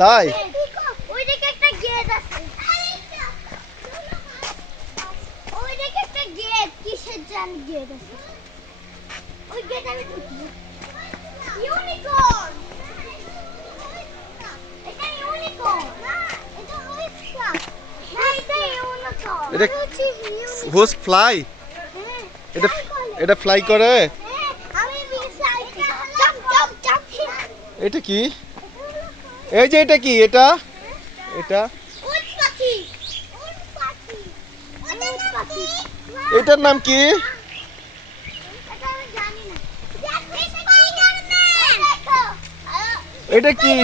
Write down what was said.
তাই ওইদিকে একটা গেট আছে, ওইদিকে একটা গেট, কিসের জানি গেট আছে, ওই গেট আমি ঢুকি। ইউনিকর্ন, এটা ইউনিকর্ন না, এটা হইছে না, এটা ইউনিকর্ন, এটা হচ্ছে হুজ ফ্লাই, হ্যাঁ এটা এটা ফ্লাই করে। হ্যাঁ আমি বিশাল জাম্প জাম্প জাম্প। এটা কি? এই যে এটা কি? এটা এটা উট পাখি, উট পাখি, ওটার নাম কি? এটার নাম কি? এটা আমি জানি না। দেখো স্পাইডারম্যান, দেখো এটা কি?